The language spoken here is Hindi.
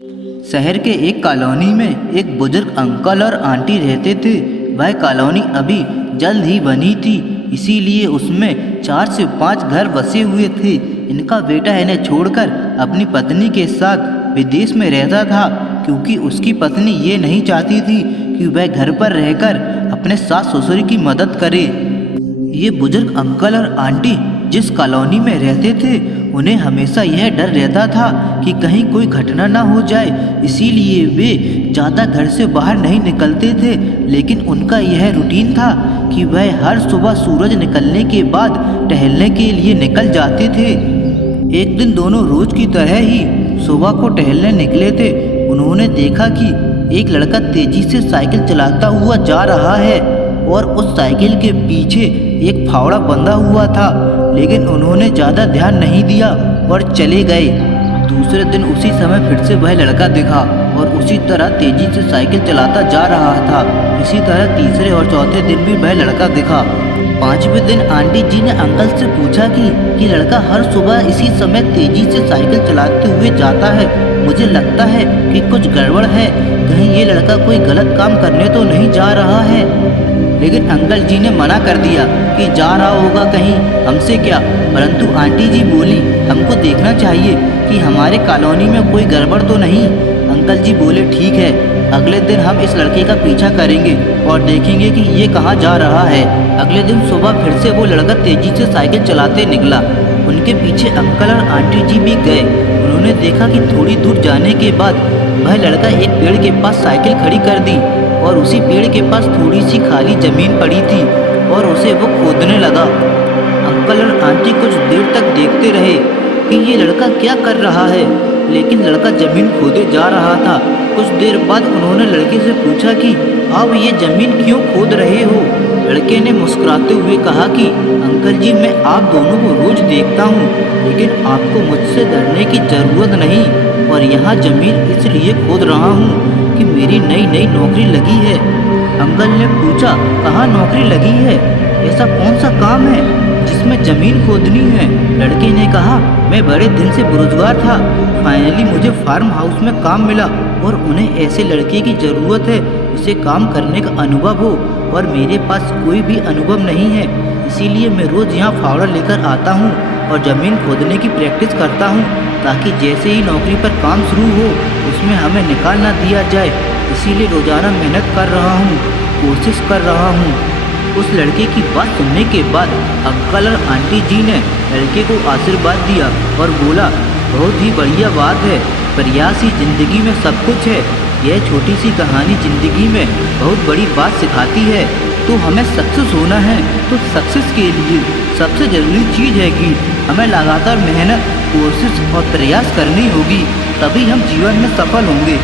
शहर के एक कॉलोनी में एक बुजुर्ग अंकल और आंटी रहते थे। वह कॉलोनी अभी जल्द ही बनी थी, इसीलिए उसमें 4 से 5 घर बसे हुए थे। इनका बेटा इन्हें छोड़कर अपनी पत्नी के साथ विदेश में रहता था, क्योंकि उसकी पत्नी ये नहीं चाहती थी कि वह घर पर रहकर अपने सास ससुर की मदद करे। ये बुजुर्ग अंकल और आंटी जिस कॉलोनी में रहते थे, उन्हें हमेशा यह डर रहता था कि कहीं कोई घटना ना हो जाए, इसीलिए वे ज़्यादा घर से बाहर नहीं निकलते थे। लेकिन उनका यह रूटीन था कि वह हर सुबह सूरज निकलने के बाद टहलने के लिए निकल जाते थे। एक दिन दोनों रोज की तरह ही सुबह को टहलने निकले थे। उन्होंने देखा कि एक लड़का तेजी से साइकिल चलाता हुआ जा रहा है और उस साइकिल के पीछे एक फावड़ा बंधा हुआ था, लेकिन उन्होंने ज़्यादा ध्यान नहीं दिया और चले गए। दूसरे दिन उसी समय फिर से वह लड़का दिखा और उसी तरह तेजी से साइकिल चलाता जा रहा था। इसी तरह तीसरे और चौथे दिन भी वह लड़का दिखा। 5वें दिन आंटी जी ने अंकल से पूछा कि लड़का हर सुबह इसी समय तेजी से साइकिल चलाते हुए जाता है। मुझे लगता है कि कुछ गड़बड़ है, कहीं ये लड़का कोई गलत काम करने तो नहीं जा रहा है। लेकिन अंकल जी ने मना कर दिया कि जा रहा होगा कहीं, हमसे क्या। परंतु आंटी जी बोली, हमको देखना चाहिए कि हमारे कॉलोनी में कोई गड़बड़ तो नहीं। अंकल जी बोले, ठीक है, अगले दिन हम इस लड़के का पीछा करेंगे और देखेंगे कि ये कहाँ जा रहा है। अगले दिन सुबह फिर से वो लड़का तेजी से साइकिल चलाते निकला। उनके पीछे अंकल और आंटी जी भी गए। उन्होंने देखा कि थोड़ी दूर जाने के बाद वह लड़का एक पेड़ के पास साइकिल खड़ी कर दी और उसी पेड़ के पास थोड़ी सी खाली जमीन पड़ी थी और उसे वो खोदने लगा। अंकल और आंटी कुछ देर तक देखते रहे कि ये लड़का क्या कर रहा है, लेकिन लड़का जमीन खोदे जा रहा था। कुछ देर बाद उन्होंने लड़के से पूछा कि आप ये जमीन क्यों खोद रहे हो। लड़के ने मुस्कुराते हुए कहा कि अंकल जी, मैं आप दोनों को रोज देखता हूँ, लेकिन आपको मुझसे डरने की ज़रूरत नहीं, और यहाँ जमीन इसलिए खोद रहा हूँ कि मेरी नई नई नौकरी लगी है। अंकल ने पूछा, कहाँ नौकरी लगी है, ऐसा कौन सा काम है जिसमें ज़मीन खोदनी है। लड़के ने कहा, मैं बड़े दिन से बेरोजगार था, फाइनली मुझे फार्म हाउस में काम मिला और उन्हें ऐसे लड़के की ज़रूरत है जिसे काम करने का अनुभव हो, और मेरे पास कोई भी अनुभव नहीं है। इसीलिए मैं रोज़ यहाँ फावड़ा लेकर आता हूँ और ज़मीन खोदने की प्रैक्टिस करता हूँ, ताकि जैसे ही नौकरी पर काम शुरू हो उसमें हमें निकाल ना दिया जाए। इसीलिए रोज़ाना मेहनत कर रहा हूँ, कोशिश कर रहा हूँ। उस लड़के की बात सुनने के बाद अंकल और आंटी जी ने लड़के को आशीर्वाद दिया और बोला, बहुत ही बढ़िया बात है, प्रयास ही जिंदगी में सब कुछ है। यह छोटी सी कहानी जिंदगी में बहुत बड़ी बात सिखाती है। तो हमें सक्सेस होना है, तो सक्सेस के लिए सबसे ज़रूरी चीज़ है कि हमें लगातार मेहनत, कोशिश और प्रयास करनी होगी, तभी हम जीवन में सफल होंगे।